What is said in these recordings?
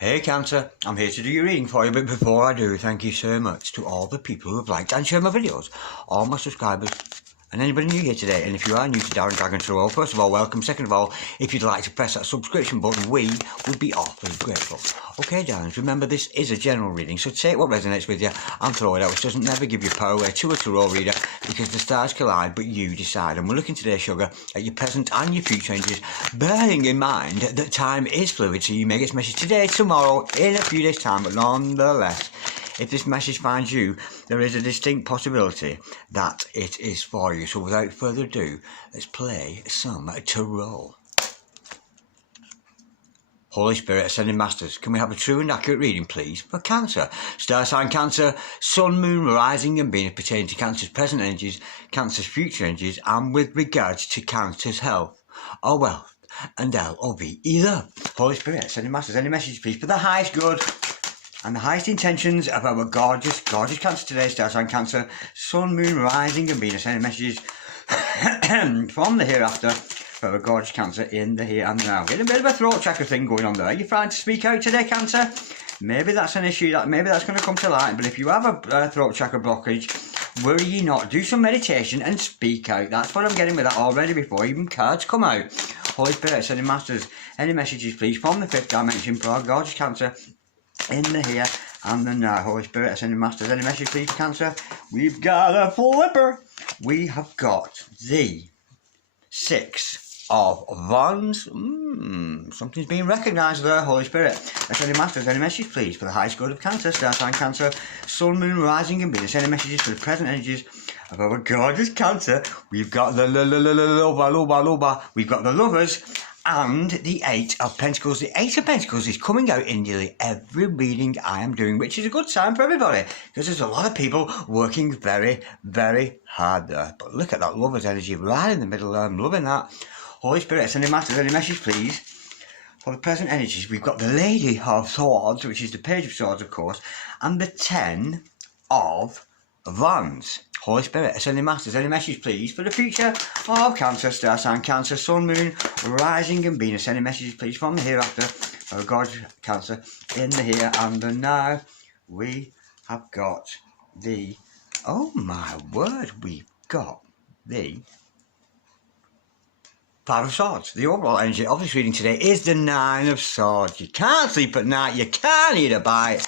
Hey Cancer, I'm here to do your reading for you, but before I do, thank you so much to all the people who have liked and shared my videos, all my subscribers, and anybody new here today. And if you are new to Darren Dragon Tarot, first of all, welcome. Second of all, if you'd like to press that subscription button, we would be awfully grateful. Okay, Darrens, remember this is a general reading, so take what resonates with you and throw it out, which doesn't never give you power away to a tarot reader, because the stars collide, but you decide. And we're looking today, Sugar, at your present and your future changes, bearing in mind that time is fluid, so you may get this message today, tomorrow, in a few days' time, but nonetheless, if this message finds you, there is a distinct possibility that it is for you. So without further ado, let's play some tarot. Holy Spirit, Ascending Masters, can we have a true and accurate reading, please, for Cancer? Star sign Cancer, Sun, Moon, Rising and Venus pertaining to Cancer's present energies, Cancer's future energies, and with regards to Cancer's health, or wealth, and L or V, either. Holy Spirit, Ascending Masters, any message, please, for the highest good and the highest intentions of our gorgeous Cancer today. Star sign Cancer, Sun, Moon, Rising and Venus. Any messages from the hereafter for our gorgeous Cancer in the here and now. Getting a bit of a throat chakra thing going on there. Are you frightened to speak out today, Cancer? Maybe that's an issue, maybe that's going to come to light. But if you have a throat chakra blockage, worry ye not. Do some meditation and speak out. That's what I'm getting with that already before even cards come out. Holy Spirit, Ascending Masters, any messages, please, from the fifth dimension for our gorgeous Cancer in the here and the now. Holy Spirit, Ascending Masters, any message, please, Cancer? We've got a flipper. We have got the Six of Wands. Something's being recognised there. Holy Spirit, Ascending Masters, any message, please, for the highest good of Cancer? Star sign Cancer, Sun, Moon, Rising and Venus. Any messages for the present energies of our gorgeous Cancer? We've got the lover. We've got the Lovers. And the Eight of Pentacles. The Eight of Pentacles is coming out in nearly every reading I am doing, which is a good sign for everybody, because there's a lot of people working very, very hard there. But look at that Lover's energy right in the middle there. I'm loving that. Holy Spirit, Ascending Masters, any message, please, for the present energies? We've got the Lady of Swords, which is the Page of Swords, of course, and the Ten of Wands. Holy Spirit, Ascending Masters, any message, please, for the future of Cancer? Star sign Cancer, Sun, Moon, Rising and Venus. Any messages, please, from the hereafter for gorgeous Cancer in the here and the now? We have got the, oh my word, we've got the Five of Swords. The overall energy of this reading today is the Nine of Swords. You can't sleep at night, you can't eat a bite.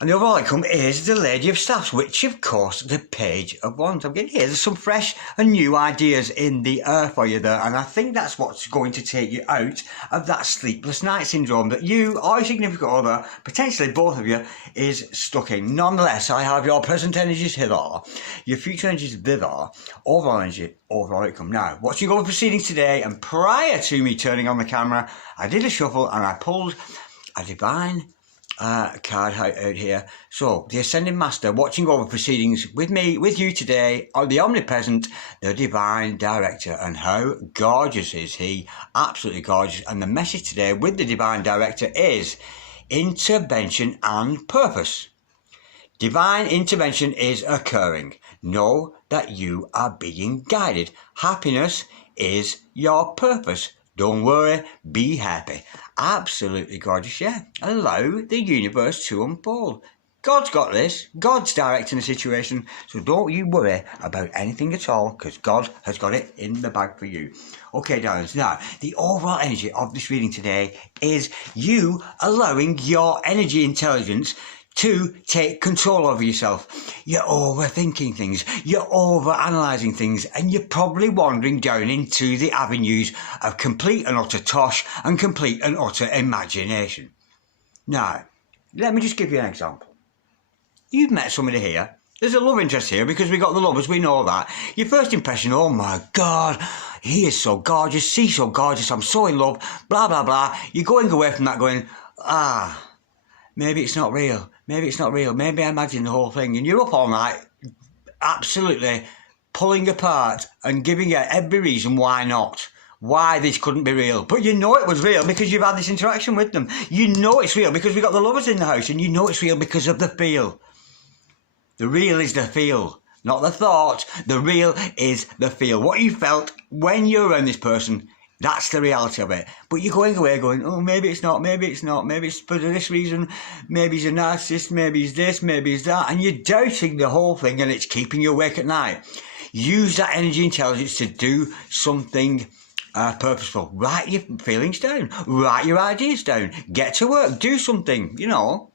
And the overall outcome is the Lady of Staffs, which, of course, the Page of Wands. I'm getting here. There's some fresh and new ideas in the air for you there. And I think that's what's going to take you out of that sleepless night syndrome that you or your significant other, potentially both of you, is stuck in. Nonetheless, I have your present energies hither, your future energies thither, overall energy, overall outcome. Now, watching over proceedings today, and prior to me turning on the camera, I did a shuffle and I pulled a divine card out here. So the Ascending Master watching over proceedings with me, with you today, are the omnipresent, the Divine Director. And how gorgeous is he? Absolutely gorgeous. And the message today with the Divine Director is intervention and purpose. Divine intervention is occurring. Know that you are being guided. Happiness is your purpose. Don't worry, be happy. Absolutely gorgeous, yeah. Allow the universe to unfold. God's got this. God's directing the situation. So don't you worry about anything at all, because God has got it in the bag for you. Okay, darlings. Now, the overall energy of this reading today is you allowing your energy intelligence to take control over yourself. You're overthinking things, you're overanalyzing things, and you're probably wandering down into the avenues of complete and utter tosh and complete and utter imagination. Now, let me just give you an example. You've met somebody here. There's a love interest here because we got the lovers, we know that. Your first impression, oh my God, he is so gorgeous, she's so gorgeous, I'm so in love, blah, blah, blah. You're going away from that going, maybe it's not real. Maybe it's not real. Maybe I imagine the whole thing. And you're up all night, absolutely pulling apart and giving out every reason why not. Why this couldn't be real. But you know it was real because you've had this interaction with them. You know it's real because we got the lovers in the house. And you know it's real because of the feel. The real is the feel, not the thought. The real is the feel. What you felt when you were around this person That's the reality of it. But you're going away going, oh, maybe it's not, maybe it's not, maybe it's for this reason, maybe he's a narcissist, maybe he's this, maybe he's that, and you're doubting the whole thing and it's keeping you awake at night. Use that energy intelligence to do something purposeful. Write your feelings down. Write your ideas down. Get to work. Do something, you know.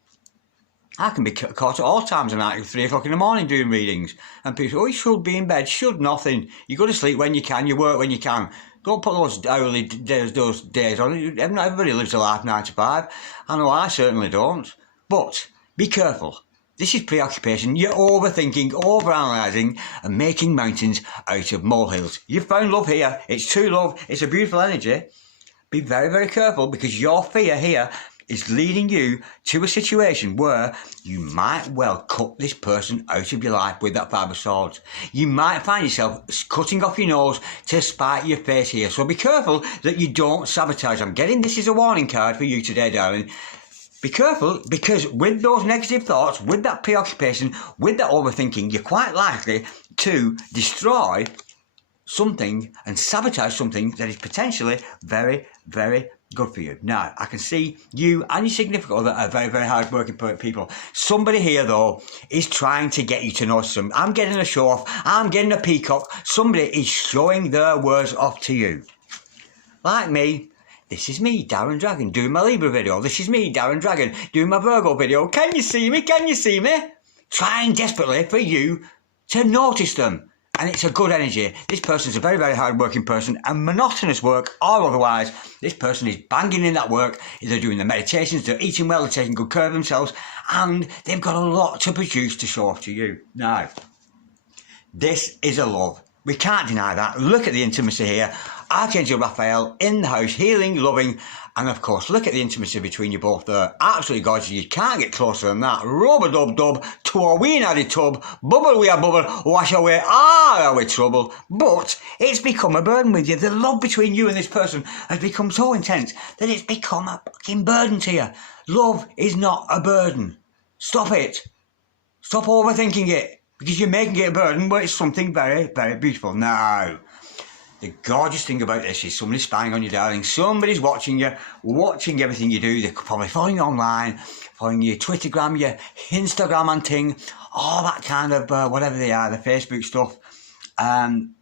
I can be caught at all times of night at 3 o'clock in the morning doing readings. And people say, oh, you should be in bed. Should nothing. You go to sleep when you can. You work when you can. Don't put those hourly days, those days on. Not everybody lives a life 9 to 5. I know I certainly don't. But be careful. This is preoccupation. You're overthinking, overanalyzing, and making mountains out of molehills. You've found love here. It's true love. It's a beautiful energy. Be very, very careful, because your fear here is leading you to a situation where you might well cut this person out of your life with that 5 of swords. You might find yourself cutting off your nose to spite your face here. So be careful that you don't sabotage. I'm getting this is a warning card for you today, darling. Be careful, because with those negative thoughts, with that preoccupation, with that overthinking, you're quite likely to destroy something and sabotage something that is potentially very, very good for you. Now, I can see you and your significant other are very, very hard-working people. Somebody here, though, is trying to get you to notice them. I'm getting a show-off. I'm getting a peacock. Somebody is showing their words off to you. Like me. This is me, Darren Dragon, doing my Libra video. This is me, Darren Dragon, doing my Virgo video. Can you see me? Can you see me? Trying desperately for you to notice them. And it's a good energy. This person's a very, very hard-working person, and monotonous work or otherwise, this person is banging in that work. They're doing the meditations, they're eating well, they're taking good care of themselves, and they've got a lot to produce to show off to you. Now, this is a love. We can't deny that. Look at the intimacy here. Archangel Raphael in the house, healing, loving, and of course, look at the intimacy between you both there. Absolutely gorgeous. You can't get closer than that. Rub-a-dub-dub, to a wee naddy tub, bubble we a bubble, wash away our trouble. But it's become a burden with you. The love between you and this person has become so intense that it's become a fucking burden to you. Love is not a burden. Stop it. Stop overthinking it, because you're making it a burden, but it's something very, very beautiful. Now, the gorgeous thing about this is somebody's spying on you, darling. Somebody's watching you, watching everything you do. They're probably following you online, following your Twittergram, your Instagram and ting, all that kind of whatever they are, the Facebook stuff.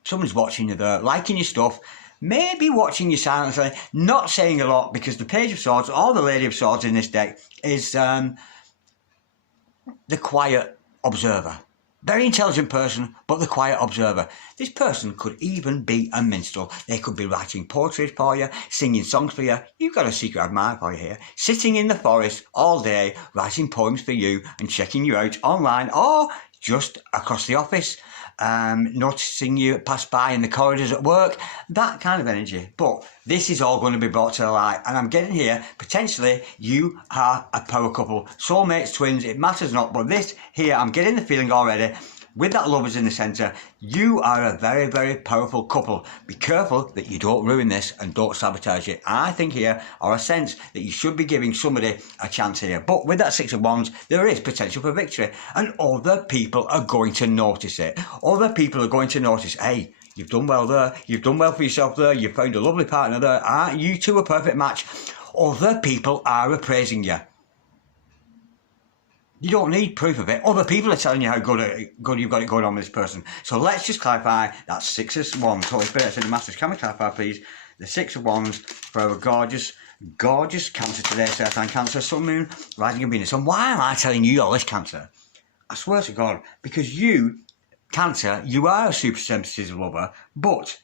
Someone's watching you there, liking your stuff, maybe watching you silently, not saying a lot, because the Page of Swords or the Lady of Swords in this deck is the quiet observer. Very intelligent person, but the quiet observer. This person could even be a minstrel. They could be writing poetry for you, singing songs for you. You've got a secret admirer for you here. Sitting in the forest all day, writing poems for you and checking you out online or just across the office, noticing you pass by in the corridors at work, that kind of energy. But this is all going to be brought to light, and I'm getting here, potentially you are a power couple, soulmates, twins, it matters not, but this here, I'm getting the feeling already, with that lovers in the centre, you are a very, very powerful couple. Be careful that you don't ruin this and don't sabotage it. I think here, or a sense that you should be giving somebody a chance here. But with that 6 of Wands, there is potential for victory. And other people are going to notice it. Other people are going to notice, hey, you've done well there. You've done well for yourself there. You've found a lovely partner there. Aren't you two a perfect match? Other people are appraising you. You don't need proof of it. Other people are telling you how good you've got it going on with this person. So let's just clarify that 6 of Wands. Holy Spirit, Saint Masters, can we clarify, please? The 6 of Wands for our gorgeous, gorgeous Cancer today, Earth and Cancer, Sun, Moon, Rising and Venus. And why am I telling you all this, Cancer? I swear to God, because you, Cancer, you are a super sensitive lover, but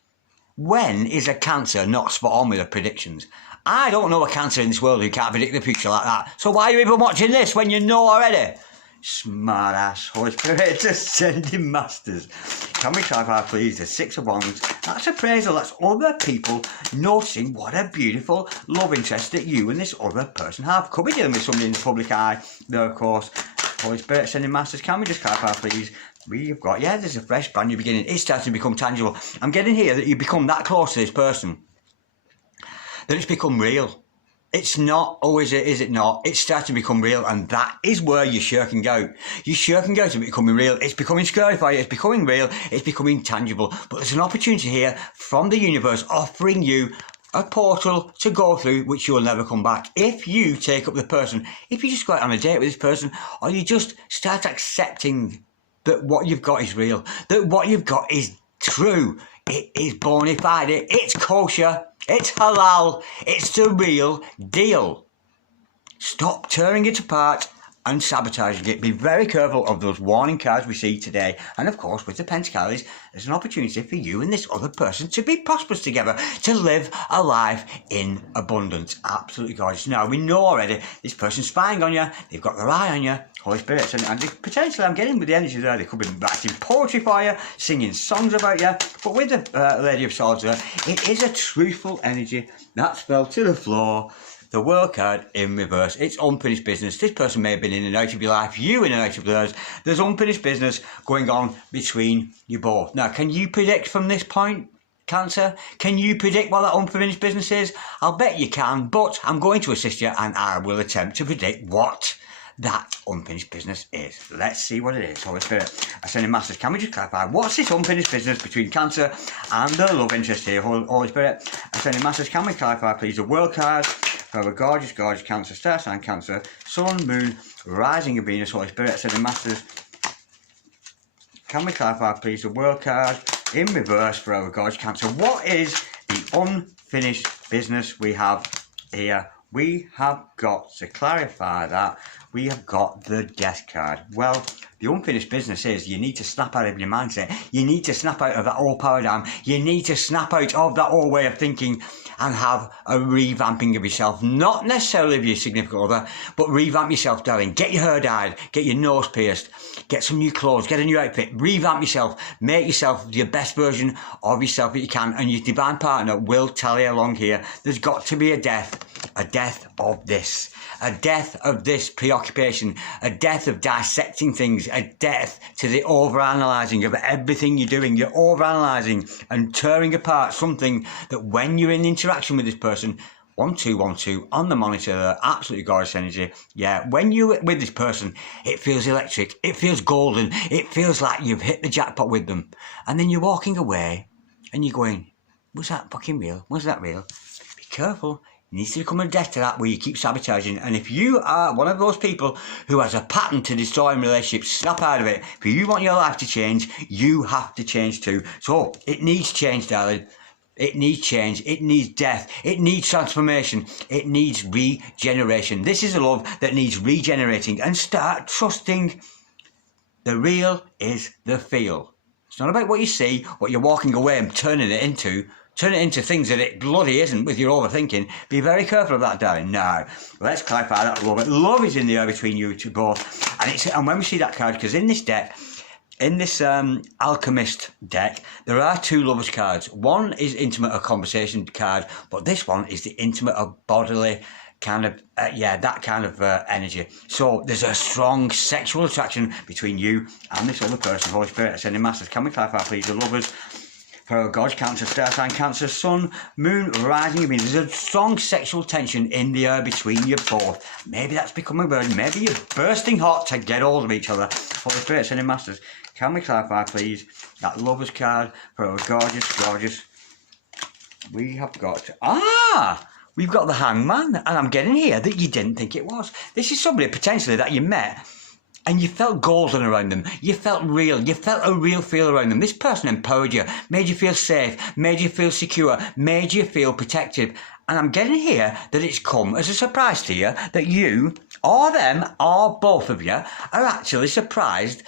when is a Cancer not spot on with her predictions? I don't know a Cancer in this world who can't predict the future like that. So why are you even watching this when you know already? Smart ass, Holy Spirit, Ascending Masters. Can we clarify, please, the 6 of Wands? That's appraisal. That's other people noticing what a beautiful love interest that you and this other person have. Could be dealing with somebody in the public eye. There, of course. Holy Spirit, Ascending Masters. Can we just clarify, please? We've got, yeah, there's a fresh, brand new beginning. It's starting to become tangible. I'm getting here that you become that close to this person, that it's become real. It's not, oh, is it not? It's starting to become real, and that is where you're shirking out. You're shirking out to becoming real. It's becoming scary for you. It's becoming real. It's becoming tangible. But there's an opportunity here from the universe offering you a portal to go through which you'll never come back. If you take up the person, if you just go out on a date with this person, or you just start accepting that what you've got is real, that what you've got is true, it is bona fide, it's kosher, it's halal, it's the real deal. Stop tearing it apart and sabotaging it. Be very careful of those warning cards we see today. And of course, with the Pentacles, there's an opportunity for you and this other person to be prosperous together, to live a life in abundance. Absolutely gorgeous. Now, we know already this person's spying on you. They've got their eye on you. Holy Spirits. And potentially, I'm getting with the energy there, they could be writing poetry for you, singing songs about you. But with the Lady of Swords there, it is a truthful energy. That fell to the floor. The World card in reverse. It's unfinished business. This person may have been in and out of your life, you in and out of theirs. There's unfinished business going on between you both. Now, can you predict from this point, Cancer? Can you predict what that unfinished business is? I'll bet you can, but I'm going to assist you and I will attempt to predict what that unfinished business is. Let's see what it is. Holy Spirit, Ascending Masters, can we just clarify what's this unfinished business between Cancer and the love interest here? Holy Spirit, Ascending Masters, can we clarify please the World card for a gorgeous, gorgeous Cancer, star sign Cancer, Sun, Moon, Rising of Venus, Holy Spirit, Ascending Masters, can we clarify please the World card in reverse for our gorgeous Cancer? What is the unfinished business we have here? We have got to clarify that. We have got the Death card. Well, the unfinished business is you need to snap out of your mindset. You need to snap out of that old paradigm. You need to snap out of that old way of thinking and have a revamping of yourself. Not necessarily of your significant other, but revamp yourself, darling. Get your hair dyed. Get your nose pierced. Get some new clothes. Get a new outfit. Revamp yourself. Make yourself the best version of yourself that you can. And your divine partner will tally along here. There's got to be a death of this. A death of this preoccupation, a death of dissecting things, a death to the overanalyzing of everything you're doing. You're overanalyzing and tearing apart something that when you're in interaction with this person, 1212 on the monitor, absolutely gorgeous energy. Yeah, when you're with this person, it feels electric, it feels golden, it feels like you've hit the jackpot with them. And then you're walking away and you're going, was that fucking real? Was that real? Be careful. There needs to become a death to that where you keep sabotaging. And if you are one of those people who has a pattern to destroying relationships, snap out of it. If you want your life to change, you have to change too. So it needs change, darling. It needs change. It needs death. It needs transformation. It needs regeneration. This is a love that needs regenerating. And start trusting the real is the feel. It's not about what you see, what you're walking away and turning it into. Turn it into things that it bloody isn't with your overthinking. Be very careful of that, darling. Now, let's clarify that love. Love is in the air between you two both. And when we see that card, because in this deck, in this Alchemist deck, there are two lovers cards. One is intimate or conversation card, but this one is the intimate or bodily kind of, that kind of energy. So there's a strong sexual attraction between you and this other person. Holy Spirit, Ascending Masters, can we clarify, please, the lovers? For God, Cancer, star sign Cancer, Sun, Moon, Rising. I mean, there's a strong sexual tension in the air between you both. Maybe that's becoming a burden. Maybe you're bursting hot to get hold of each other. Holy Spirit, Ascending Masters, can we clarify, please, that Lovers card for our gorgeous, gorgeous. We have got... We've got the Hangman, and I'm getting here that you didn't think it was. This is somebody potentially that you met, and you felt golden around them. You felt real. You felt a real feel around them. This person empowered you, made you feel safe, made you feel secure, made you feel protective. And I'm getting here that it's come as a surprise to you that you, or them, or both of you, are actually surprised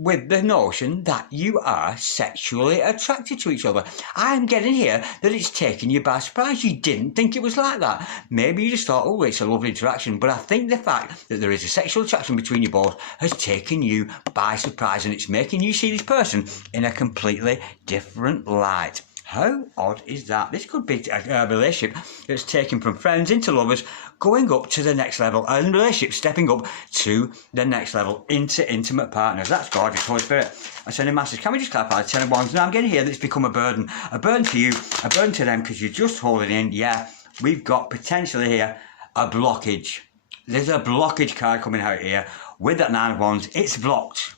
with the notion that you are sexually attracted to each other. I'm getting here that it's taken you by surprise. You didn't think it was like that. Maybe you just thought, oh, it's a lovely interaction. But I think the fact that there is a sexual attraction between you both has taken you by surprise, and it's making you see this person in a completely different light. How odd is that? This could be a relationship that's taken from friends into lovers, going up to the next level, and relationship stepping up to the next level into intimate partners. That's gorgeous, Holy Spirit. Ascending Masters, can we just clarify the Ten of Wands? Now I'm getting here that it's become a burden to you, a burden to them, because you're just holding in. Yeah, we've got potentially here a blockage. There's a blockage card coming out here with that Nine of Wands. It's blocked.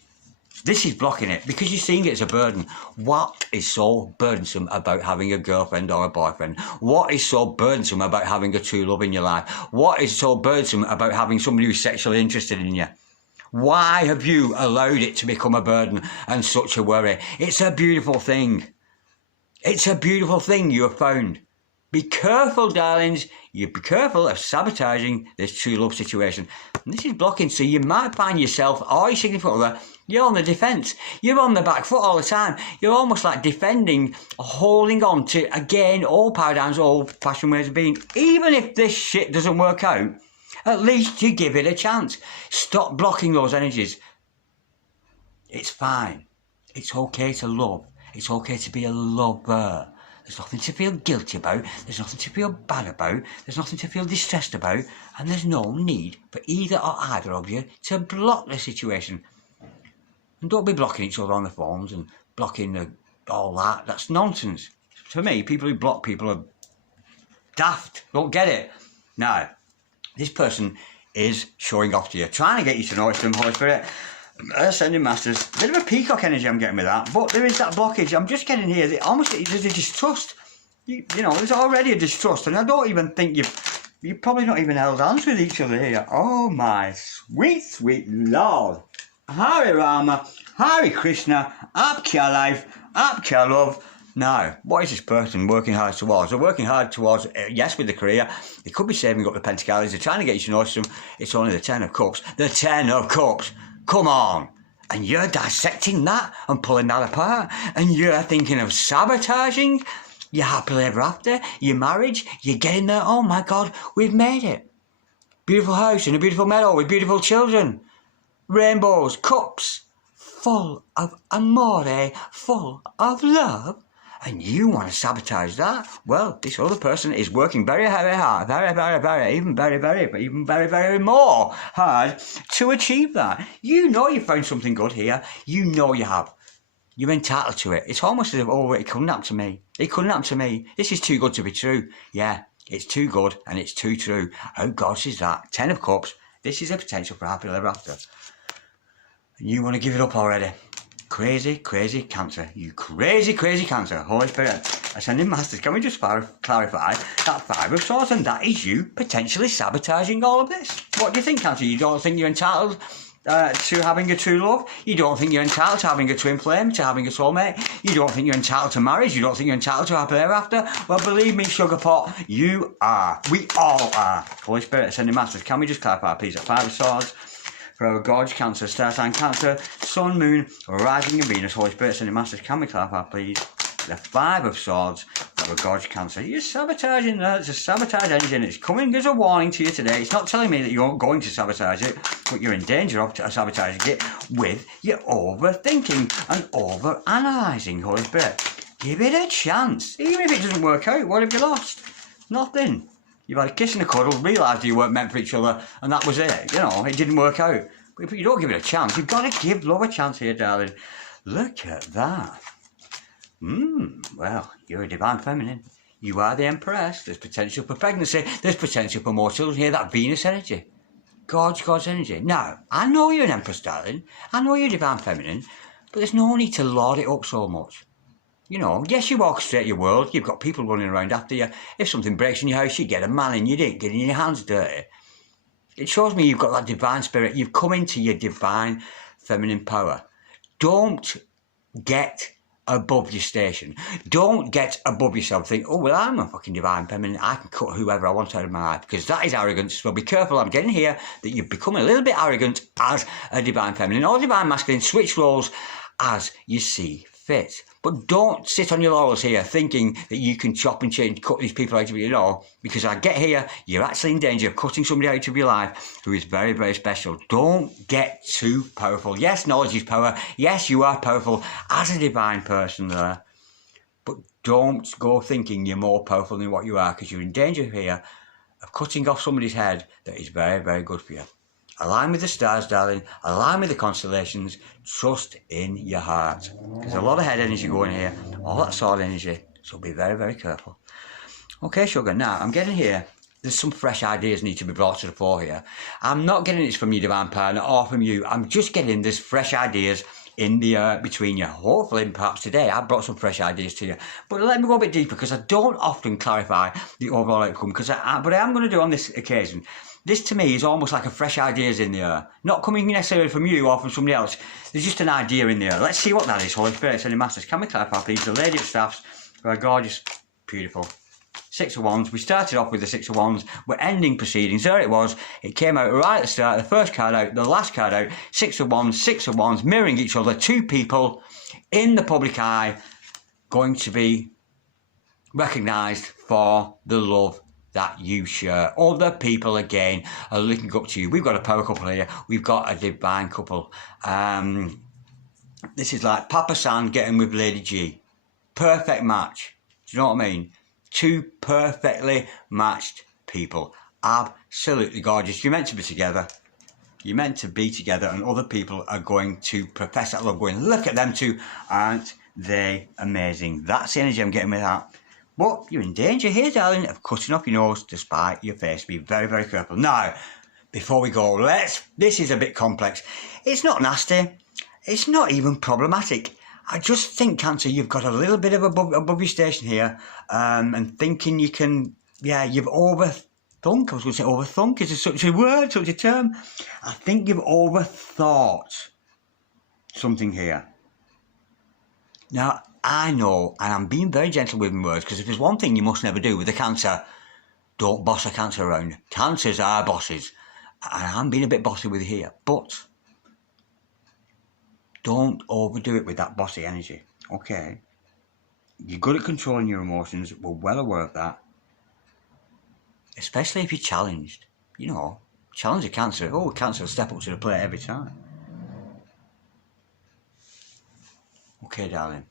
This is blocking it because you're seeing it as a burden. What is so burdensome about having a girlfriend or a boyfriend? What is so burdensome about having a true love in your life? What is so burdensome about having somebody who's sexually interested in you? Why have you allowed it to become a burden and such a worry? It's a beautiful thing. It's a beautiful thing you have found. Be careful, darlings. You be careful of sabotaging this true love situation. And this is blocking, so you might find yourself or your significant other, you're on the defence. You're on the back foot all the time. You're almost like defending, holding on to, again, old paradigms, old-fashioned ways of being. Even if this shit doesn't work out, at least you give it a chance. Stop blocking those energies. It's fine. It's okay to love. It's okay to be a lover. There's nothing to feel guilty about. There's nothing to feel bad about. There's nothing to feel distressed about. And there's no need for either or either of you to block the situation. And don't be blocking each other on the phones and blocking all that. That's nonsense. For me, people who block people are daft. Don't get it. Now, this person is showing off to you, trying to get you to notice them, Holy Spirit. Ascending Masters, a bit of a peacock energy I'm getting with that, but there is that blockage. I'm just getting here, almost there's a distrust. You know, there's already a distrust, and I don't even think you've probably not even held hands with each other here. Oh my sweet, sweet Lord. Hare Rama, Hare Krishna, Apkya life, Apkya love. Now, what is this person working hard towards? They're working hard towards, yes, with the career. They could be saving up the Pentacles. They're trying to get you to notice them. It's only the Ten of Cups. The Ten of Cups. Come on. And you're dissecting that and pulling that apart. And you're thinking of sabotaging your happily ever after, your marriage. You're getting there. Oh my God, we've made it. Beautiful house in a beautiful meadow with beautiful children. Rainbows, cups, full of amore, full of love. And you want to sabotage that? Well, this other person is working very, very hard, even very more hard to achieve that. You know you found something good here. You know you have. You're entitled to it. It's almost as if, oh, it couldn't happen to me. It couldn't happen to me. This is too good to be true. Yeah, it's too good and it's too true. How gosh is that? Ten of Cups. This is a potential for happily ever after. And you want to give it up already. Crazy, crazy Cancer. You crazy, crazy Cancer. Holy Spirit. Ascending Masters, can we just clarify that Five of Swords, and that is you potentially sabotaging all of this? What do you think, Cancer? You don't think you're entitled to having a true love? You don't think you're entitled to having a twin flame, to having a soulmate? You don't think you're entitled to marriage? You don't think you're entitled to happily ever after? Well, believe me, Sugarpot, you are. We all are. Holy Spirit, Ascending Masters, can we just clarify, please, that Five of Swords, for our gorge Cancer, star sign Cancer, Sun, Moon, Rising in Venus, Holy Spirit, Ascending Masters, can we clarify, please? The Five of Swords for our gorge Cancer. You're sabotaging that. It's a sabotage engine. It's coming as a warning to you today. It's not telling me that you're going to sabotage it, but you're in danger of sabotaging it with your overthinking and over-analysing, Holy Spirit. Give it a chance. Even if it doesn't work out, what have you lost? Nothing. You've had a kiss and a cuddle, realised you weren't meant for each other, and that was it. You know, it didn't work out. But if you don't give it a chance, you've got to give love a chance here, darling. Look at that. Well, you're a divine feminine. You are the Empress. There's potential for pregnancy. There's potential for more children here. That Venus energy. God's energy. Now, I know you're an Empress, darling. I know you're divine feminine. But there's no need to lord it up so much. You know, yes, you orchestrate your world. You've got people running around after you. If something breaks in your house, you get a man in. You didn't get your hands dirty. It shows me you've got that divine spirit. You've come into your divine feminine power. Don't get above your station. Don't get above yourself. Think, oh, well, I'm a fucking divine feminine. I can cut whoever I want out of my life. Because that is arrogance. So be careful. I'm getting here that you've become a little bit arrogant as a divine feminine or divine masculine. Switch roles as you see fit. But don't sit on your laurels here thinking that you can chop and change, cut these people out of your life, because I get here, you're actually in danger of cutting somebody out of your life who is very, very special. Don't get too powerful. Yes, knowledge is power. Yes, you are powerful as a divine person there. But don't go thinking you're more powerful than what you are, because you're in danger here of cutting off somebody's head that is very, very good for you. Align with the stars, darling. Align with the constellations. Trust in your heart. There's a lot of head energy going here. All that sword energy. So be very, very careful. Okay, sugar. Now, I'm getting here. There's some fresh ideas need to be brought to the fore here. I'm not getting this from your divine partner or from you. I'm just getting this fresh ideas in the air between you. Hopefully, perhaps today, I've brought some fresh ideas to you. But let me go a bit deeper, because I don't often clarify the overall outcome, but I am going to do on this occasion. This to me is almost like a fresh ideas in the air. Not coming necessarily from you or from somebody else. There's just an idea in the air. Let's see what that is, Holy Spirit, Sending Masters. Can we clarify, please? The Lady of Staffs, who are gorgeous, beautiful. Six of Wands. We started off with the Six of Wands. We're ending proceedings. There it was. It came out right at the start. The first card out, the last card out. Six of Wands, mirroring each other. Two people in the public eye going to be recognised for the love that you share. Other people, again, are looking up to you. We've got a power couple here. We've got a divine couple. This is like Papa San getting with Lady G. Perfect match. Do you know what I mean? Two perfectly matched people. Absolutely gorgeous. You're meant to be together. You're meant to be together, and other people are going to profess that love, going, look at them two. Aren't they amazing? That's the energy I'm getting with that. But you're in danger here, darling, of cutting off your nose to spite your face. Be very, very careful. Now, before we go, this is a bit complex. It's not nasty. It's not even problematic. I just think, Cancer, you've got a little bit of above your station here, and thinking you can, you've overthunk. I was going to say overthunk. Is such a word, such a term? I think you've overthought something here. Now, I know, and I'm being very gentle with my words, because if there's one thing you must never do with a Cancer, don't boss a Cancer around. Cancers are bosses, and I'm being a bit bossy with you here, but don't overdo it with that bossy energy, okay? You're good at controlling your emotions, we're well aware of that. Especially if you're challenged. You know, challenge a Cancer. Oh, Cancer will step up to the plate every time. Okay, darling.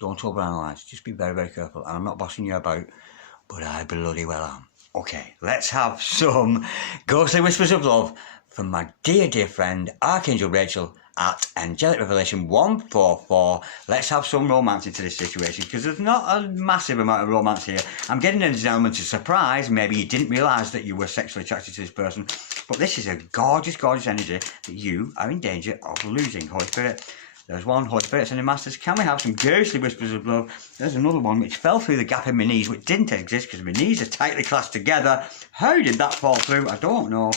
Don't overanalyze. Just be very, very careful. And I'm not bossing you about, but I bloody well am. Okay, let's have some Ghostly Whispers of Love from my dear, dear friend, Archangel Rachel at Angelic Revelation 144. Let's have some romance into this situation, because there's not a massive amount of romance here. I'm getting an element of surprise. Maybe you didn't realise that you were sexually attracted to this person. But this is a gorgeous, gorgeous energy that you are in danger of losing, Holy Spirit. There's one, Holy Spirit, Sending Masters. Can we have some Ghostly Whispers of Love? There's another one which fell through the gap in my knees, which didn't exist because my knees are tightly clasped together. How did that fall through? I don't know.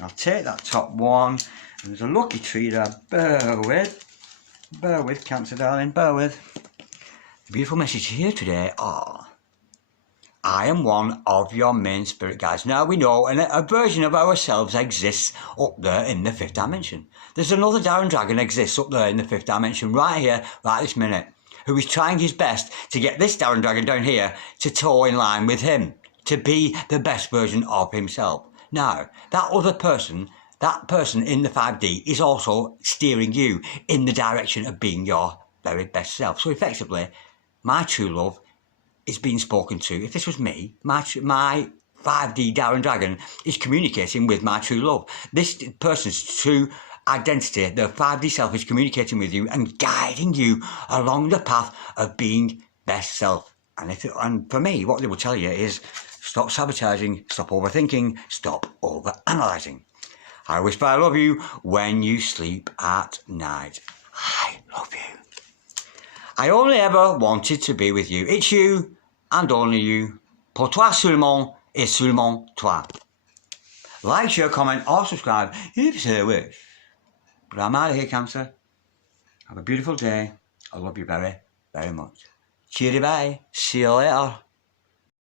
I'll take that top one. And there's a lucky tree there. Bear with, Cancer, darling, bear with. The beautiful message here today are, I am one of your main spirit guides. Now we know a version of ourselves exists up there in the fifth dimension. There's another Darren Dragon exists up there in the fifth dimension right here, right this minute, who is trying his best to get this Darren Dragon down here to toe in line with him, to be the best version of himself. Now, that other person, that person in the 5D is also steering you in the direction of being your very best self. So effectively, my true love is being spoken to. If this was me, my 5D Darren Dragon is communicating with my true love. This person's true identity, the 5D self, is communicating with you and guiding you along the path of being best self. And for me, what they will tell you is, stop sabotaging, stop overthinking, stop overanalyzing. I whisper I love you when you sleep at night. I love you. I only ever wanted to be with you. It's you and only you. Pour toi seulement et seulement toi. Like, share, comment or subscribe if you so wish. But I'm out of here, Cancer. Have a beautiful day. I love you very, very much. Cheery bye. See you later.